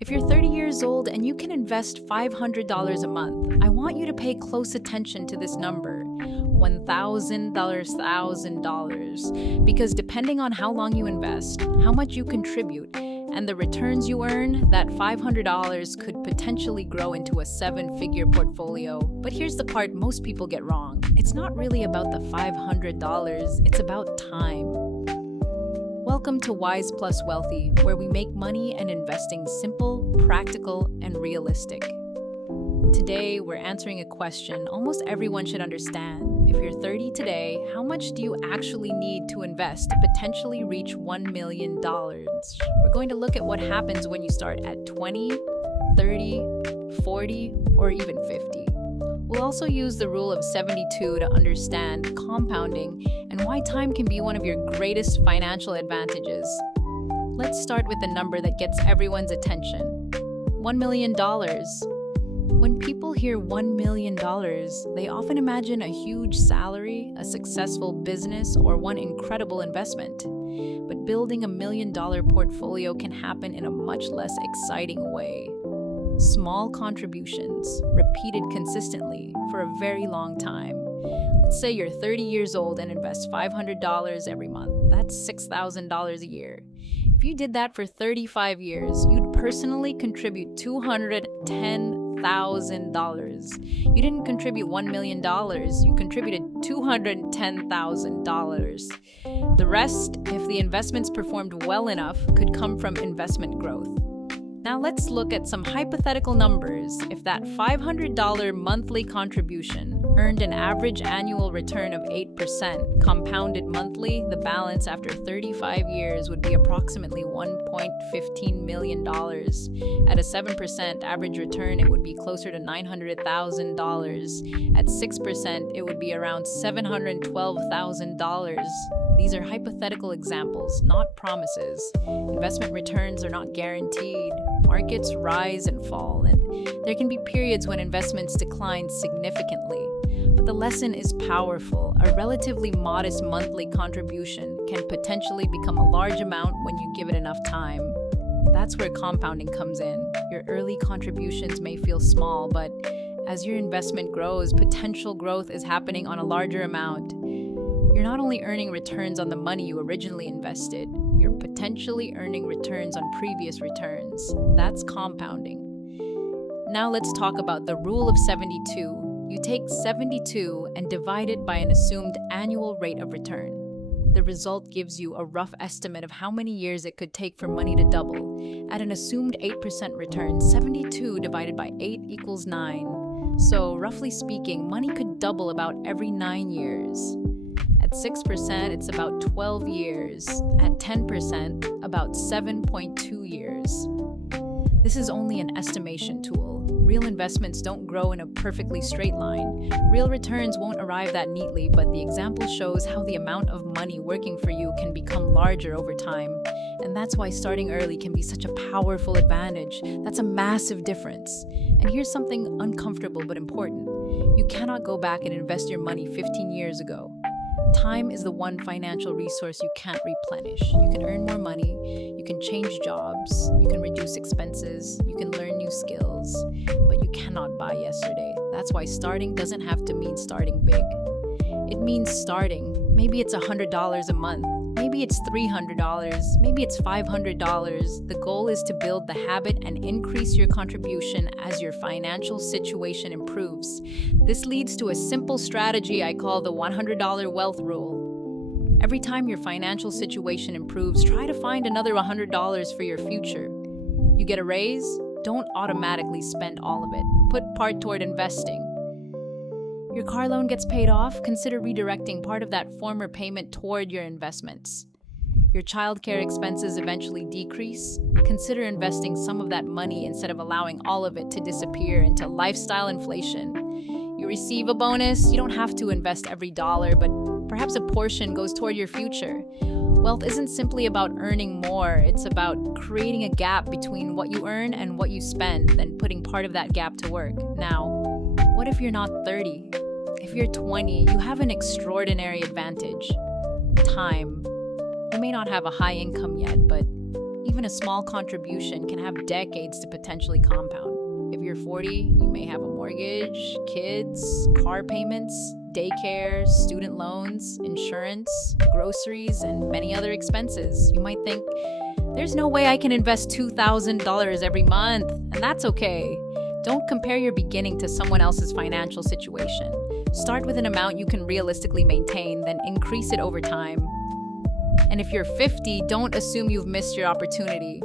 If you're 30 years old and you can invest $500 a month, I want you to pay close attention to this number, $1,000, because depending on how long you invest, how much you contribute, and the returns you earn, that $500 could potentially grow into a seven-figure portfolio. But here's the part most people get wrong. It's not really about the $500, it's about time. Welcome to Wise Plus Wealthy, where we make money and investing simple, practical, and realistic. Today, we're answering a question almost everyone should understand. If you're 30 today, how much do you actually need to invest to potentially reach $1 million? We're going to look at what happens when you start at 20, 30, 40, or even 50. We'll also use the rule of 72 to understand compounding and why time can be one of your greatest financial advantages. Let's start with the number that gets everyone's attention: $1 million. When people hear $1 million, they often imagine a huge salary, a successful business, or one incredible investment. But building $1 million portfolio can happen in a much less exciting way. Small contributions, repeated consistently for a very long time. Let's say you're 30 years old and invest $500 every month. That's $6,000 a year. If you did that for 35 years, you'd personally contribute $210,000. You didn't contribute $1 million, you contributed $210,000. The rest, if the investments performed well enough, could come from investment growth. Now let's look at some hypothetical numbers. If that $500 monthly contribution earned an average annual return of 8%, compounded monthly, the balance after 35 years would be approximately $1.15 million. At a 7% average return, it would be closer to $900,000. At 6%, it would be around $712,000. These are hypothetical examples, not promises. Investment returns are not guaranteed. Markets rise and fall, and there can be periods when investments decline significantly. But the lesson is powerful. A relatively modest monthly contribution can potentially become a large amount when you give it enough time. That's where compounding comes in. Your early contributions may feel small, but as your investment grows, potential growth is happening on a larger amount. You're not only earning returns on the money you originally invested, you're potentially earning returns on previous returns. That's compounding. Now let's talk about the rule of 72. You take 72 and divide it by an assumed annual rate of return. The result gives you a rough estimate of how many years it could take for money to double. At an assumed 8% return, 72 divided by 8 equals 9. So roughly speaking, money could double about every 9 years. At 6%, it's about 12 years. At 10%, about 7.2 years. This is only an estimation tool. Real investments don't grow in a perfectly straight line. Real returns won't arrive that neatly, but the example shows how the amount of money working for you can become larger over time. And that's why starting early can be such a powerful advantage. That's a massive difference. And here's something uncomfortable but important. You cannot go back and invest your money 15 years ago. Time is the one financial resource you can't replenish. You can earn more money, you can change jobs, you can reduce expenses, you can learn new skills, but you cannot buy yesterday. That's why starting doesn't have to mean starting big. It means starting. Maybe it's $100 a month, maybe it's $300, maybe it's $500. The goal is to build the habit and increase your contribution as your financial situation improves. This leads to a simple strategy I call the $100 wealth rule. Every time your financial situation improves, try to find another $100 for your future. You get a raise? Don't automatically spend all of it. Put part toward investing. Your car loan gets paid off? Consider redirecting part of that former payment toward your investments. Your childcare expenses eventually decrease? Consider investing some of that money instead of allowing all of it to disappear into lifestyle inflation. You receive a bonus? You don't have to invest every dollar, but perhaps a portion goes toward your future. Wealth isn't simply about earning more, it's about creating a gap between what you earn and what you spend, then putting part of that gap to work. Now, what if you're not 30? If you're 20, you have an extraordinary advantage. Time. You may not have a high income yet, but Even a small contribution can have decades to potentially compound. If you're 40, you may have a mortgage, kids, car payments, daycare, student loans, insurance, groceries, and many other expenses. You might think, there's no way I can invest $2,000 every month, and that's okay. Don't compare your beginning to someone else's financial situation. Start with an amount you can realistically maintain, then increase it over time. And if you're 50, don't assume you've missed your opportunity.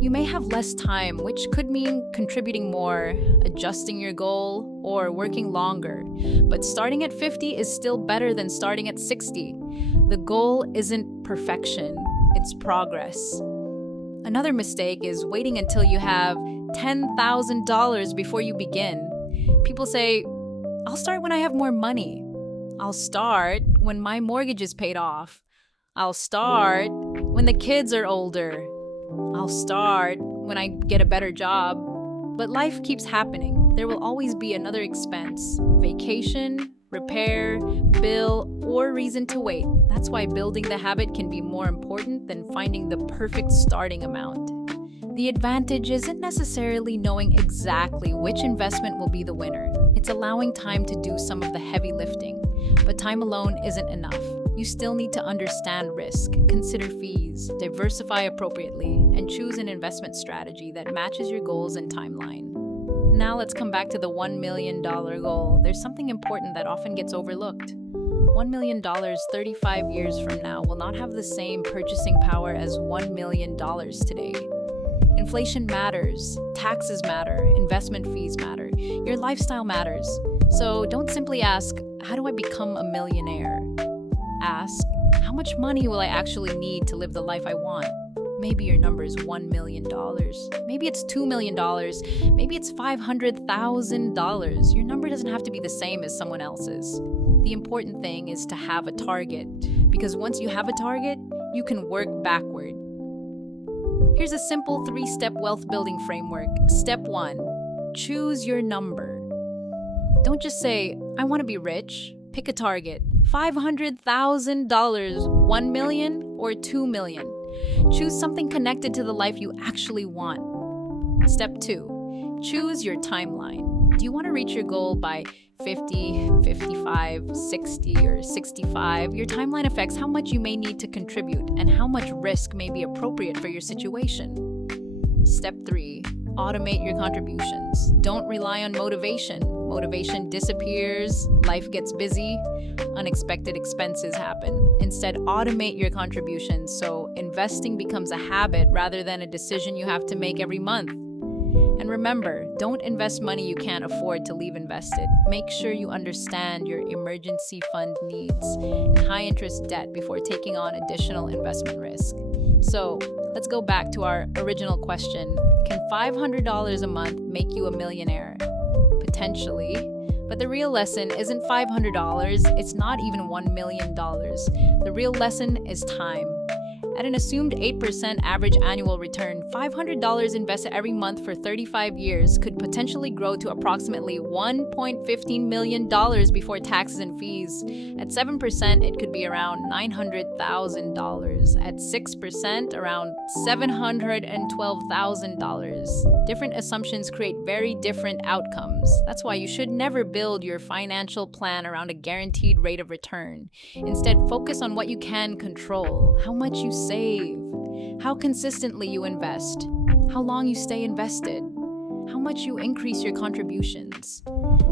You may have less time, which could mean contributing more, adjusting your goal, or working longer. But starting at 50 is still better than starting at 60. The goal isn't perfection, it's progress. Another mistake is waiting until you have $10,000 before you begin. People say, I'll start when I have more money. I'll start when my mortgage is paid off. I'll start when the kids are older. I'll start when I get a better job. But life keeps happening. There will always be another expense, vacation, repair, bill, or reason to wait. That's why building the habit can be more important than finding the perfect starting amount. The advantage isn't necessarily knowing exactly which investment will be the winner. It's allowing time to do some of the heavy lifting. But time alone isn't enough. You still need to understand risk, consider fees, diversify appropriately, and choose an investment strategy that matches your goals and timeline. Now let's come back to the $1 million goal. There's something important that often gets overlooked. $1 million 35 years from now will not have the same purchasing power as $1 million today. Inflation matters, taxes matter, investment fees matter, your lifestyle matters. So don't simply ask, how do I become a millionaire? Ask, how much money will I actually need to live the life I want? Maybe your number is $1 million. Maybe it's $2 million. Maybe it's $500,000. Your number doesn't have to be the same as someone else's. The important thing is to have a target, because once you have a target, you can work backward. Here's a simple 3-step wealth building framework. Step 1, choose your number. Don't just say, I want to be rich. Pick a target. $500,000, $1 million, or $2 million. Choose something connected to the life you actually want. Step 2, choose your timeline. Do you want to reach your goal by 50, 55, 60, or 65? Your timeline affects how much you may need to contribute and how much risk may be appropriate for your situation. Step 3, automate your contributions. Don't rely on motivation. Motivation disappears, life gets busy, unexpected expenses happen. Instead, automate your contributions so investing becomes a habit rather than a decision you have to make every month. And remember, don't invest money you can't afford to leave invested. Make sure you understand your emergency fund needs and high-interest debt before taking on additional investment risk. So, let's go back to our original question. Can $500 a month make you a millionaire? Potentially. But the real lesson isn't $500, it's not even $1 million. The real lesson is time. At an assumed 8% average annual return, $500 invested every month for 35 years could potentially grow to approximately $1.15 million before taxes and fees. At 7%, it could be around $900,000. At 6%, around $712,000. Different assumptions create very different outcomes. That's why you should never build your financial plan around a guaranteed rate of return. Instead, focus on what you can control, how much you save, how consistently you invest, how long you stay invested, how much you increase your contributions,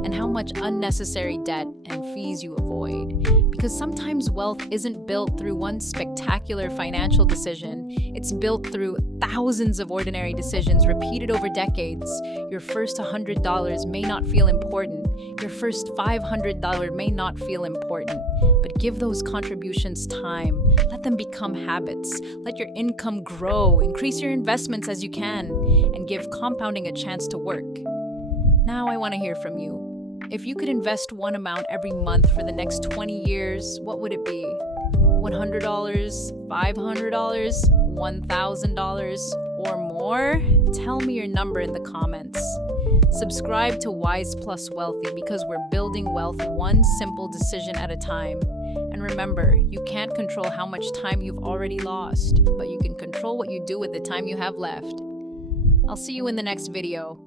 and how much unnecessary debt and fees you avoid. Because sometimes wealth isn't built through one spectacular financial decision, it's built through thousands of ordinary decisions repeated over decades. Your first $100 may not feel important, your first $500 may not feel important, but give those contributions time. Let them become habits. Let your income grow. Increase your investments as you can, and give compounding a chance to work. Now I want to hear from you. If you could invest one amount every month for the next 20 years, what would it be? $100, $500, $1,000, or more? Tell me your number in the comments. Subscribe to Wise Plus Wealthy because we're building wealth one simple decision at a time. And remember, you can't control how much time you've already lost, but you can control what you do with the time you have left. I'll see you in the next video.